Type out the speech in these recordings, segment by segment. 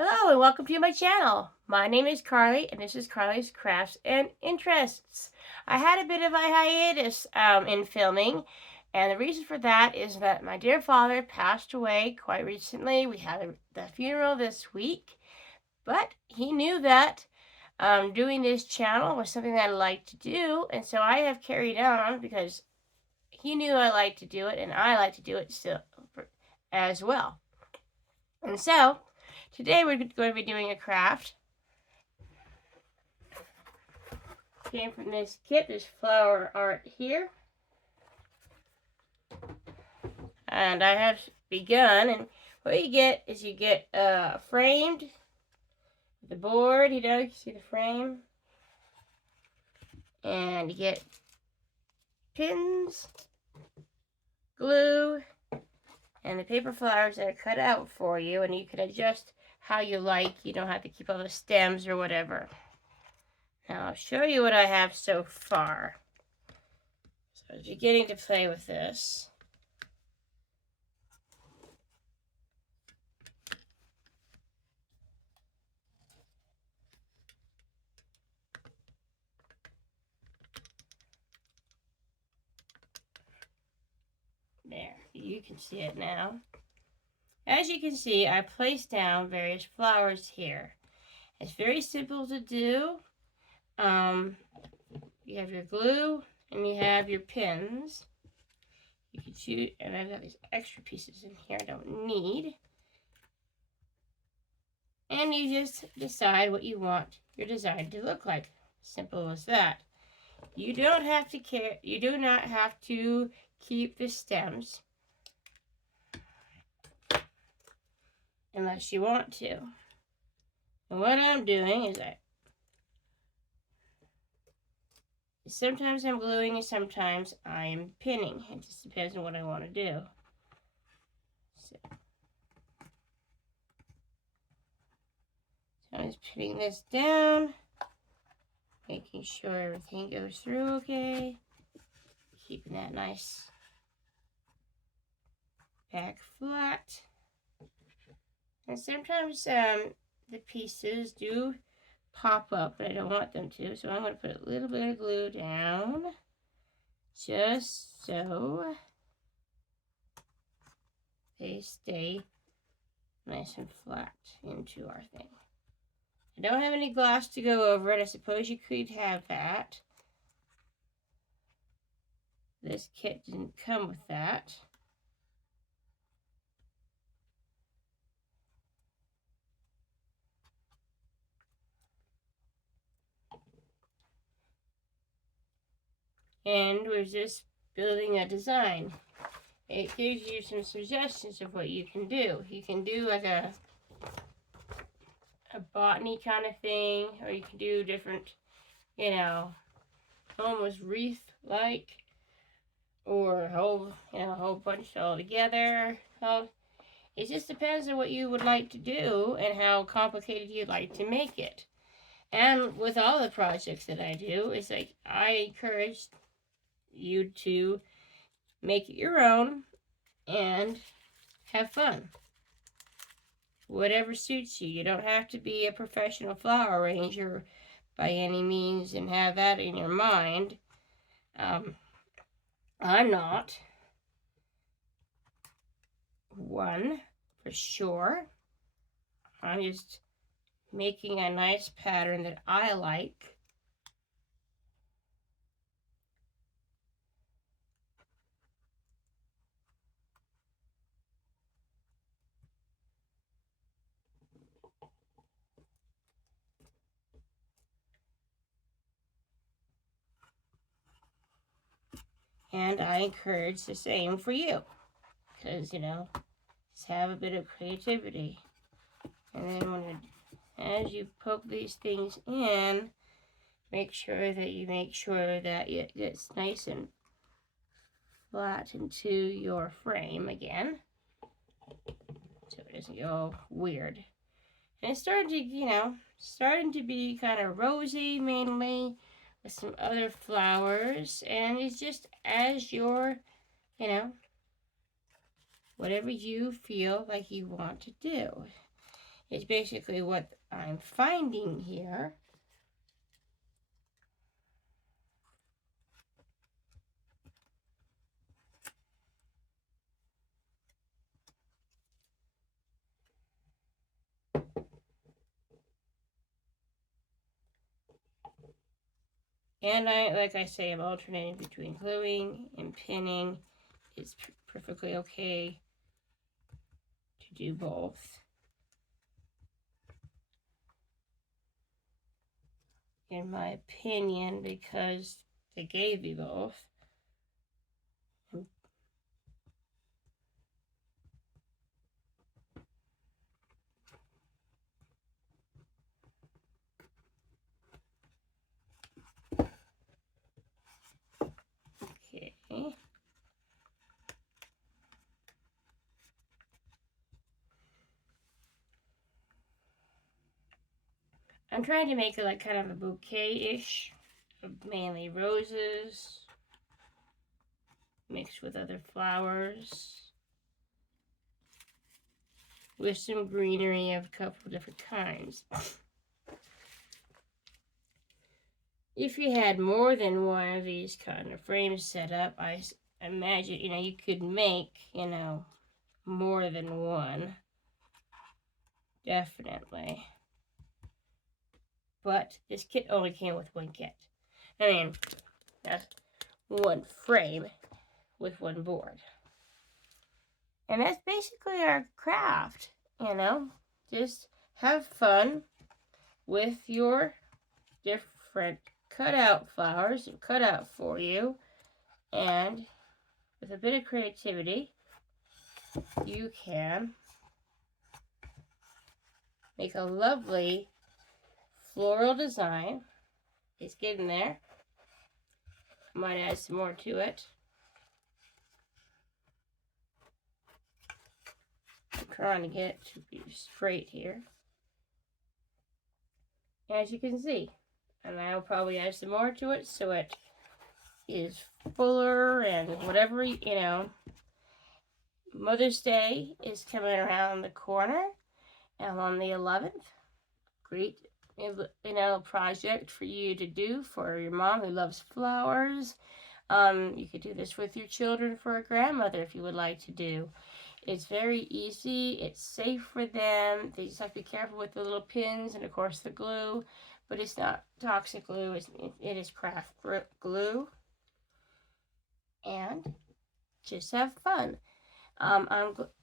Hello and welcome to my channel. My name is Carly and this is Carly's Crafts and Interests. I had a bit of a hiatus in filming, and the reason for that is that my dear father passed away quite recently. We had the funeral this week, but he knew that doing this channel was something that I liked to do, and so I have carried on because he knew I liked to do it and I like to do it still as well. And so today we're going to be doing a craft. Came from this kit. There's flower art here. And I have begun. And what you get is you get framed the board. You know, you can see the frame. And you get pins, glue, and the paper flowers that are cut out for you. And you can adjust how you like. You don't have to keep all the stems or whatever. Now I'll show you what I have so far. So I was beginning to play with this. There, you can see it now. As you can see, I placed down various flowers here. It's very simple to do. You have your glue and you have your pins. You can choose, and I've got these extra pieces in here I don't need. And you just decide what you want your design to look like. Simple as that. You don't have to care. You do not have to keep the stems unless you want to. And what I'm doing is sometimes I'm gluing and sometimes I'm pinning. It just depends on what I want to do. So I'm just putting this down, making sure everything goes through okay, keeping that nice back flat. And sometimes the pieces do pop up, but I don't want them to, so I'm going to put a little bit of glue down just so they stay nice and flat into our thing. I don't have any glass to go over it. I suppose you could have that. This kit didn't come with that. And we're just building a design. It gives you some suggestions of what you can do. You can do like a botany kind of thing, or you can do different, you know, almost wreath-like, or a whole bunch all together. It just depends on what you would like to do and how complicated you'd like to make it. And with all the projects that I do, it's like I encourage you to make it your own and have fun. Whatever suits you. You don't have to be a professional flower arranger by any means and have that in your mind. I'm not one for sure. I'm just making a nice pattern that I like. And I encourage the same for you. Because, just have a bit of creativity. And then as you poke these things in, make sure that it gets nice and flat into your frame again. So it doesn't go weird. And it's starting to be kind of rosy mainly, with some other flowers, and it's just as your, whatever you feel like you want to do. is basically what I'm finding here. And like I say, I'm alternating between gluing and pinning. It's perfectly okay to do both. In my opinion, because they gave me both. Okay. I'm trying to make it like kind of a bouquet-ish, mainly roses, mixed with other flowers, with some greenery of a couple of different kinds. If you had more than one of these kind of frames set up, I imagine, you could make, more than one. Definitely. But this kit only came with one kit. I mean, that's one frame with one board. And that's basically our craft, Just have fun with your different cutout flowers cut out for you. And with a bit of creativity, you can make a lovely floral design. It's getting there. Might add some more to it. I'm trying to get it to be straight here. As you can see. And I'll probably add some more to it so it is fuller and whatever, Mother's Day is coming around the corner. And on the 11th, great, project for you to do for your mom who loves flowers. You could do this with your children for a grandmother if you would like to do. It's very easy. It's safe for them. They just have to be careful with the little pins and, of course, the glue. But it's not toxic glue. It is craft glue. And just have fun.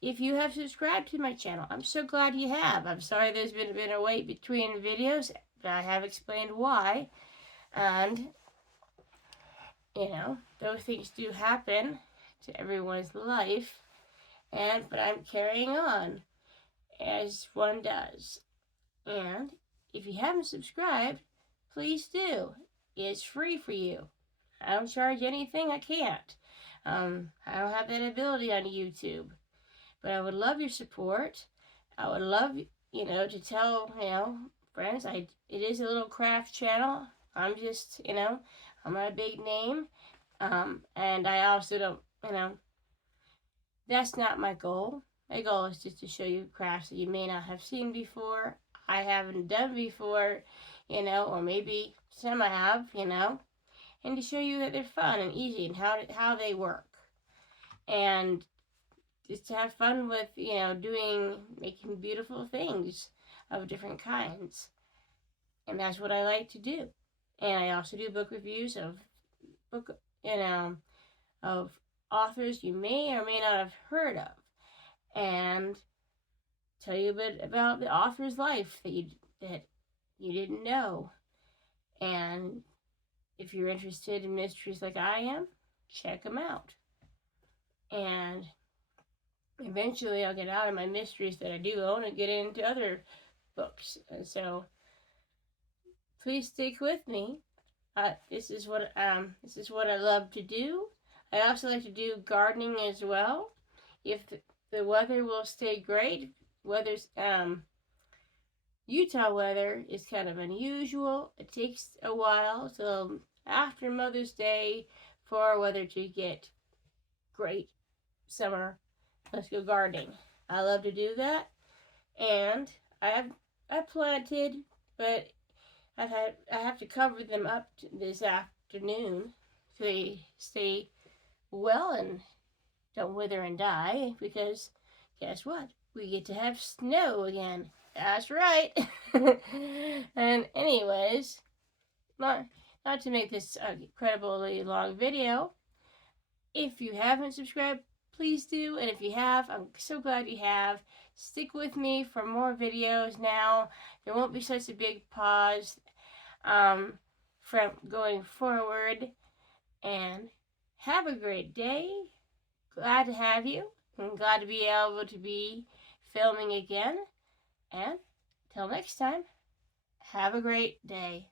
If you have subscribed to my channel, I'm so glad you have. I'm sorry there's been a wait between videos, but I have explained why. And, those things do happen to everyone's life. But I'm carrying on as one does. And if you haven't subscribed, please do. It's free for you. I don't charge anything. I can't. I don't have that ability on YouTube. But I would love your support. I would love, to tell, friends, it is a little craft channel. I'm just, I'm not a big name. And I also don't, that's not my goal. My goal is just to show you crafts that you may not have seen before, I haven't done before, or maybe some I have, and to show you that they're fun and easy and how they work. And just to have fun with, making beautiful things of different kinds. And that's what I like to do. And I also do book reviews of of authors you may or may not have heard of. And tell you a bit about the author's life that you didn't know. And if you're interested in mysteries like I am, check them out. And eventually I'll get out of my mysteries that I do own and get into other books. And so please stick with me. This is what I love to do. I also like to do gardening as well. If the weather will stay great, Utah weather is kind of unusual. It takes a while till after Mother's Day for weather to get great. Summer, let's go gardening. I love to do that. And I planted, but I have to cover them up this afternoon so they stay well and don't wither and die, because guess what? We get to have snow again. That's right. And anyways, not to make this incredibly long video, if you haven't subscribed, please do. And if you have, I'm so glad you have. Stick with me for more videos now. There won't be such a big pause from going forward. And have a great day. Glad to have you. I'm glad to be able to be filming again. And till next time, have a great day.